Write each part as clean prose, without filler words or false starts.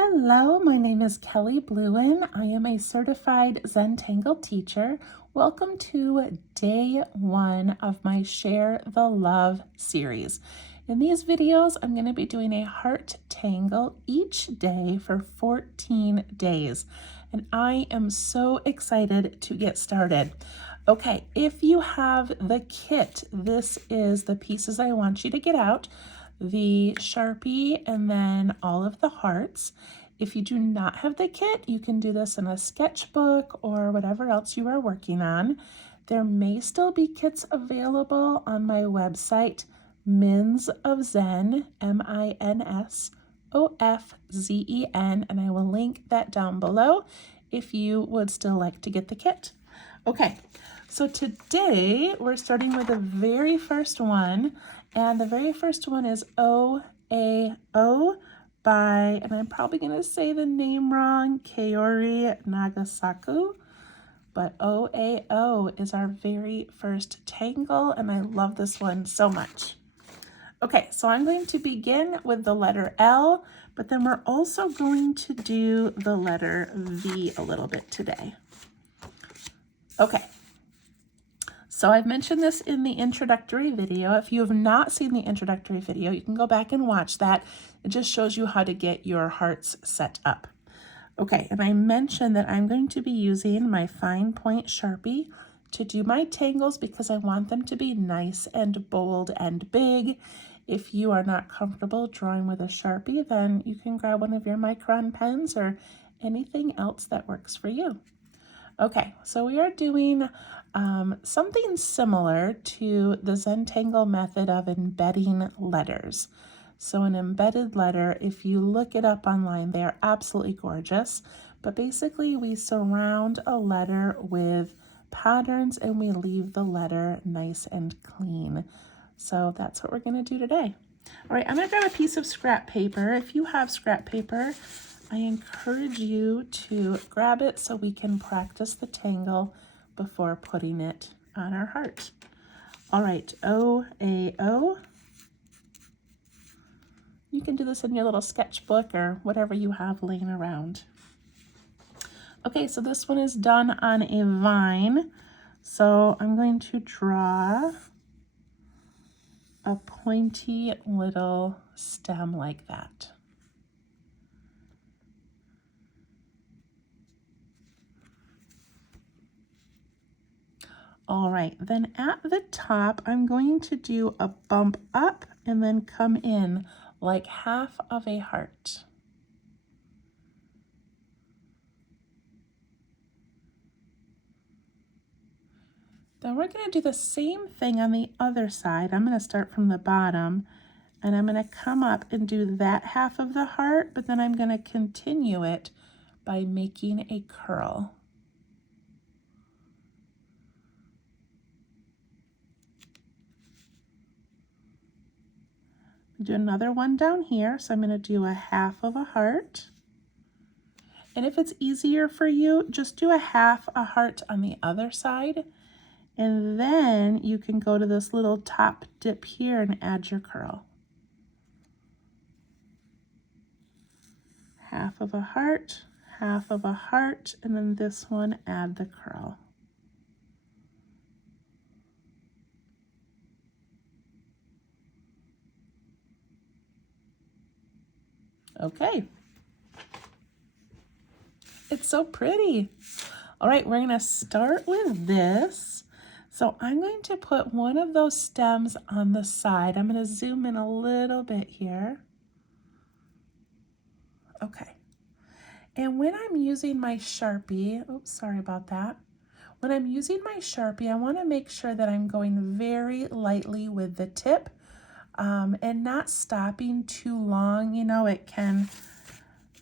Hello, my name is Kelly Bluen. I am a certified Zentangle teacher. Welcome to day 1 of my Share the Love series. In these videos, I'm going to be doing a heart tangle each day for 14 days. And I am so excited to get started. Okay, if you have the kit, this is the pieces I want you to get out. The Sharpie and then all of the hearts. If you do not have the kit, you can do this in a sketchbook or whatever else you are working on. There may still be kits available on my website, Mins of Zen, MINSOFZEN, and I will link that down below if you would still like to get the kit. Okay, so today we're starting with the very first one. And the very first one is O-A-O by, and I'm probably going to say the name wrong, Kaori Nagasaku. But O-A-O is our very first tangle, and I love this one so much. Okay, so I'm going to begin with the letter L, but then we're also going to do the letter V a little bit today. Okay. So I've mentioned this in the introductory video. If you have not seen the introductory video, you can go back and watch that. It just shows you how to get your hearts set up. Okay, and I mentioned that I'm going to be using my fine point Sharpie to do my tangles because I want them to be nice and bold and big. If you are not comfortable drawing with a Sharpie, then you can grab one of your micron pens or anything else that works for you. Okay, so we are doing something similar to the Zentangle method of embedding letters. So an embedded letter, if you look it up online, they are absolutely gorgeous. But basically we surround a letter with patterns and we leave the letter nice and clean. So that's what we're going to do today. All right, I'm going to grab a piece of scrap paper. If you have scrap paper, I encourage you to grab it so we can practice the tangle before putting it on our heart. All right, O-A-O. You can do this in your little sketchbook or whatever you have laying around. Okay, so this one is done on a vine. So I'm going to draw a pointy little stem like that. All right, then at the top, I'm going to do a bump up and then come in like half of a heart. Then we're going to do the same thing on the other side. I'm going to start from the bottom and I'm going to come up and do that half of the heart, but then I'm going to continue it by making a curl. Do another one down here, so I'm going to do a half of a heart. And if it's easier for you, just do a half a heart on the other side. And then you can go to this little top dip here and add your curl. Half of a heart, and then this one, add the curl. Okay. It's so pretty. All right, we're going to start with this. So I'm going to put one of those stems on the side. I'm going to zoom in a little bit here. Okay. And when I'm using my Sharpie, oops, sorry about that. When I'm using my Sharpie, I want to make sure that I'm going very lightly with the tip and not stopping too long. You know,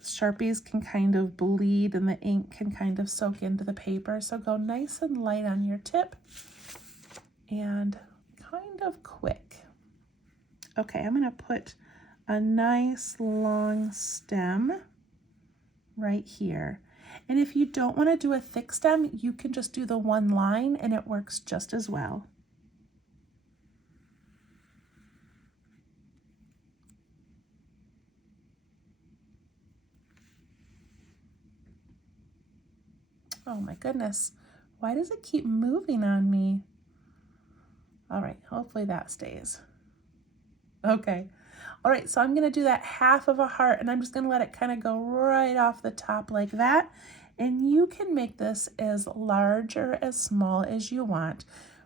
Sharpies can kind of bleed and the ink can kind of soak into the paper. So go nice and light on your tip and kind of quick. Okay, I'm going to put a nice long stem right here. And if you don't want to do a thick stem, you can just do the one line and it works just as well. Oh my goodness. Why does it keep moving on me? All right, hopefully that stays. Okay. All right, so I'm gonna do that half of a heart and I'm just gonna let it kind of go right off the top like that. And you can make this as large or as small as you want.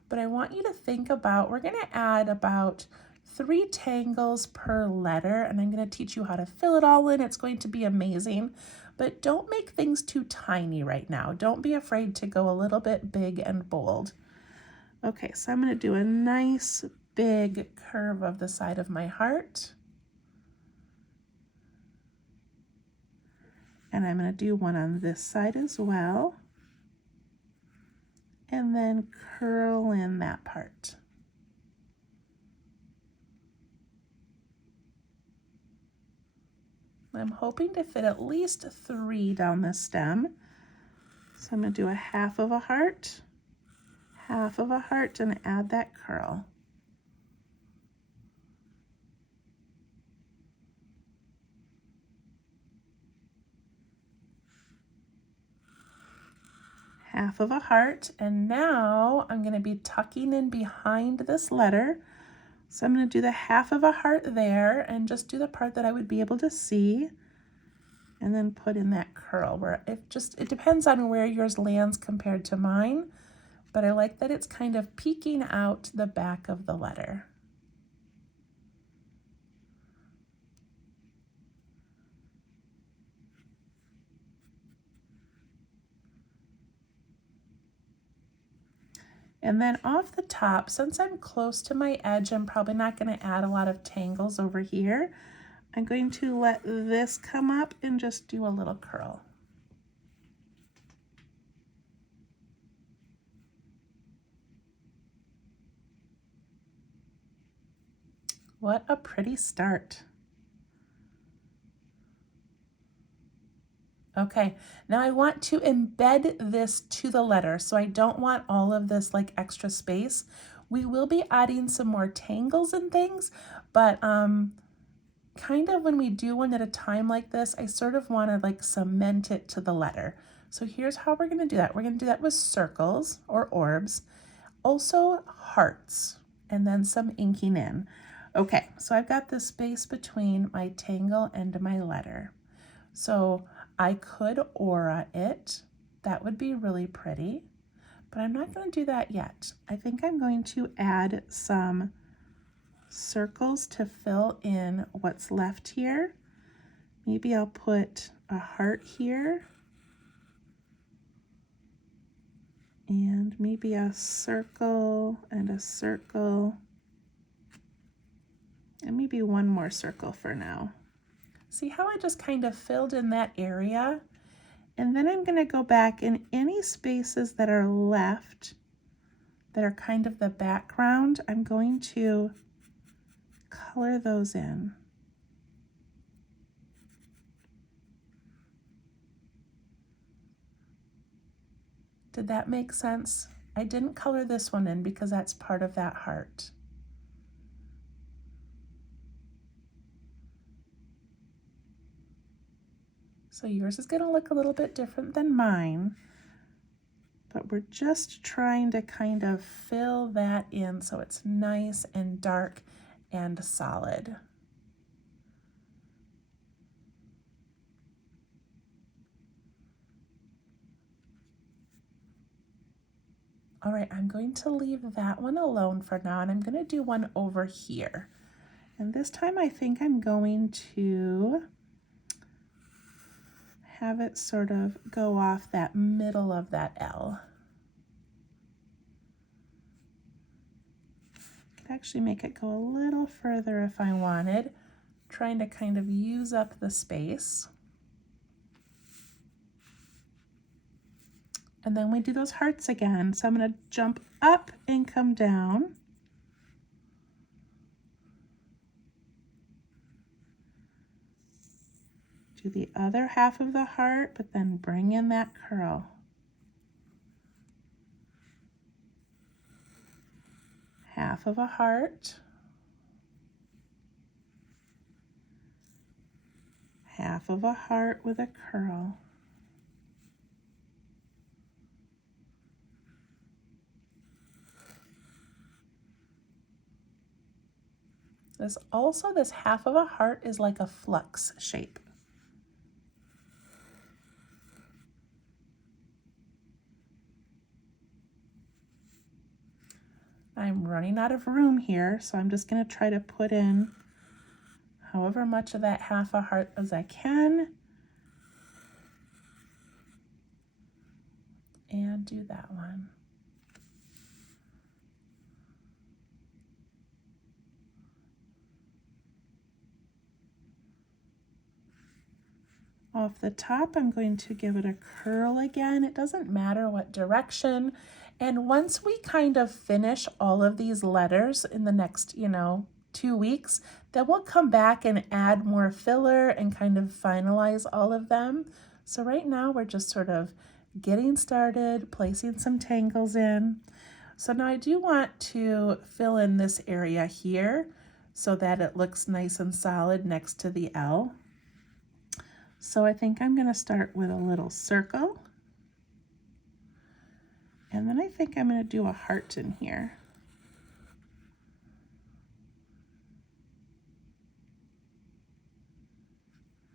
But I want you to think about, we're gonna add about 3 tangles per letter, and I'm gonna teach you how to fill it all in. It's going to be amazing. But don't make things too tiny right now. Don't be afraid to go a little bit big and bold. Okay, so I'm gonna do a nice big curve of the side of my heart. And I'm going to do one on this side as well. And then curl in that part. I'm hoping to fit at least 3 down the stem. So I'm going to do a half of a heart, and add that curl. Half of a heart, and now I'm going to be tucking in behind this letter. So I'm going to do the half of a heart there and just do the part that I would be able to see, and then put in that curl where it depends on where yours lands compared to mine, but I like that it's kind of peeking out the back of the letter. And then off the top, since I'm close to my edge, I'm probably not going to add a lot of tangles over here. I'm going to let this come up and just do a little curl. What a pretty start. Okay, now I want to embed this to the letter, so I don't want all of this like extra space. We will be adding some more tangles and things, but kind of when we do one at a time like this, I sort of want to like cement it to the letter. So here's how we're going to do that. We're going to do that with circles or orbs, also hearts, and then some inking in. Okay, so I've got the space between my tangle and my letter. So I could aura it. That would be really pretty, but I'm not going to do that yet. I think I'm going to add some circles to fill in what's left here. Maybe I'll put a heart here, and maybe a circle and a circle, and maybe one more circle for now. See how I just kind of filled in that area? And then I'm going to go back in any spaces that are left that are kind of the background. I'm going to color those in. Did that make sense? I didn't color this one in because that's part of that heart. So yours is going to look a little bit different than mine, but we're just trying to kind of fill that in so it's nice and dark and solid. All right, I'm going to leave that one alone for now, and I'm going to do one over here. And this time I think I'm going to have it sort of go off that middle of that L. Could actually make it go a little further if I wanted, trying to kind of use up the space. And then we do those hearts again. So I'm going to jump up and come down. Do the other half of the heart, but then bring in that curl. Half of a heart. Half of a heart with a curl. This half of a heart is like a flux shape. I'm running out of room here, so I'm just going to try to put in however much of that half a heart as I can. And do that one. Off the top, I'm going to give it a curl again. It doesn't matter what direction. And once we kind of finish all of these letters in the next, 2 weeks, then we'll come back and add more filler and kind of finalize all of them. So right now we're just sort of getting started, placing some tangles in. So now I do want to fill in this area here so that it looks nice and solid next to the L. So I think I'm going to start with a little circle. And then I think I'm going to do a heart in here.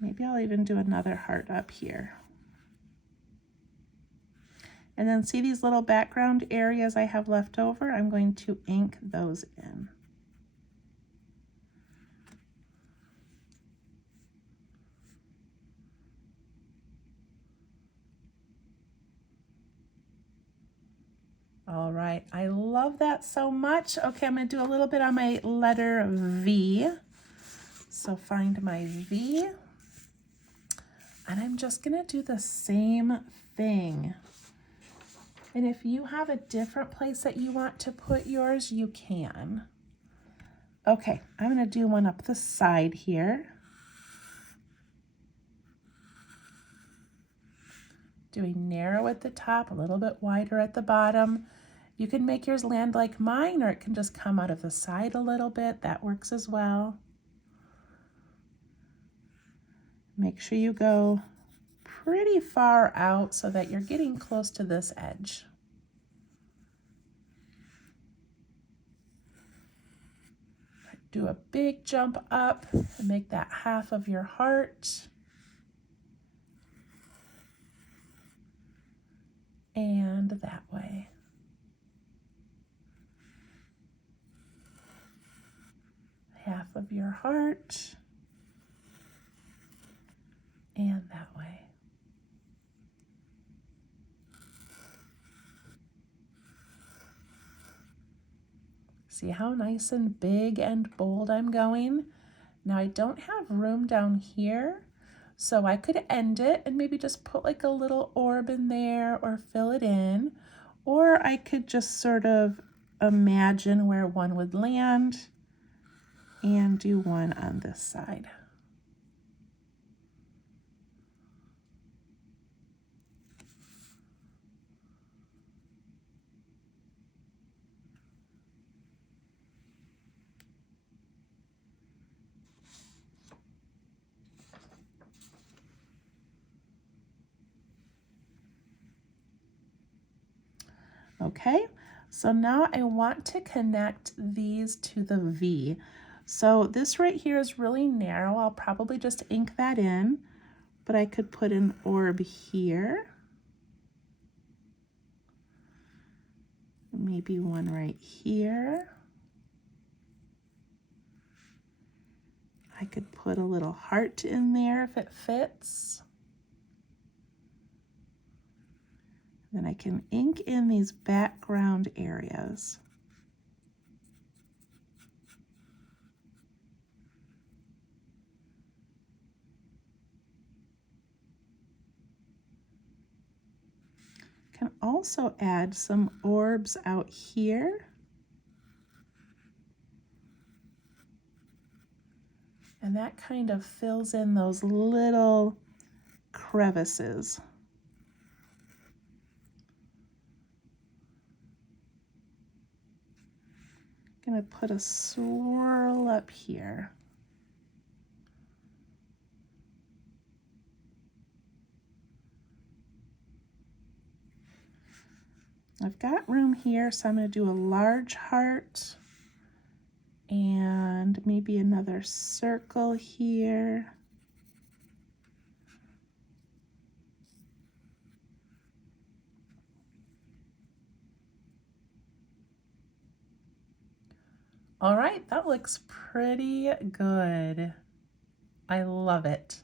Maybe I'll even do another heart up here. And then see these little background areas I have left over? I'm going to ink those in. All right, I love that so much. Okay, I'm gonna do a little bit on my letter V. So find my V, and I'm just gonna do the same thing. And if you have a different place that you want to put yours, you can. Okay, I'm gonna do one up the side here. Doing narrow at the top, a little bit wider at the bottom. You can make yours land like mine, or it can just come out of the side a little bit. That works as well. Make sure you go pretty far out so that you're getting close to this edge. Do a big jump up and make that half of your heart. And that way. Half of your heart. And that way. See how nice and big and bold I'm going? Now I don't have room down here, so I could end it and maybe just put like a little orb in there or fill it in, or I could just sort of imagine where one would land and do one on this side. Okay, so now I want to connect these to the V. So this right here is really narrow. I'll probably just ink that in, but I could put an orb here. Maybe one right here. I could put a little heart in there if it fits. Then I can ink in these background areas. Can also add some orbs out here. And that kind of fills in those little crevices. Gonna put a swirl up here. I've got room here, so I'm gonna do a large heart and maybe another circle here. All right, that looks pretty good. I love it.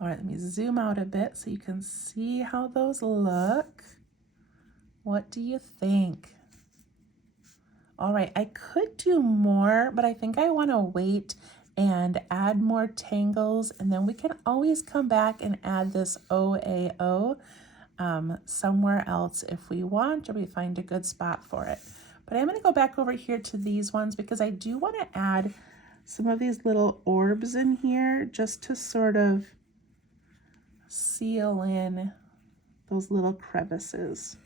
All right, let me zoom out a bit so you can see how those look. What do you think? All right, I could do more, but I think I want to wait and add more tangles, and then we can always come back and add this OAO somewhere else if we want, or we find a good spot for it. But I'm going to go back over here to these ones because I do want to add some of these little orbs in here just to sort of seal in those little crevices.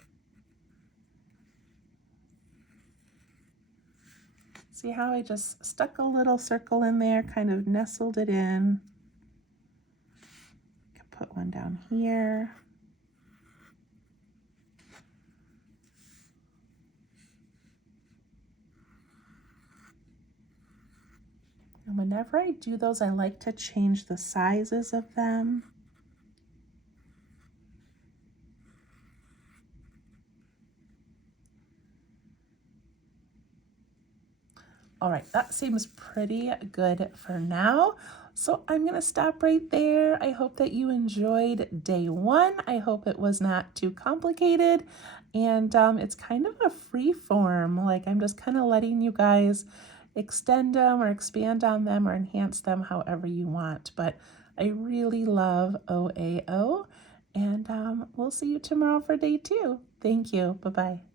See how I just stuck a little circle in there, kind of nestled it in. Could put one down here. And whenever I do those, I like to change the sizes of them. All right, that seems pretty good for now. So I'm gonna stop right there. I hope that you enjoyed day one. I hope it was not too complicated. And it's kind of a free form. Like I'm just kind of letting you guys extend them or expand on them or enhance them however you want. But I really love OAO. And we'll see you tomorrow for day two. Thank you. Bye-bye.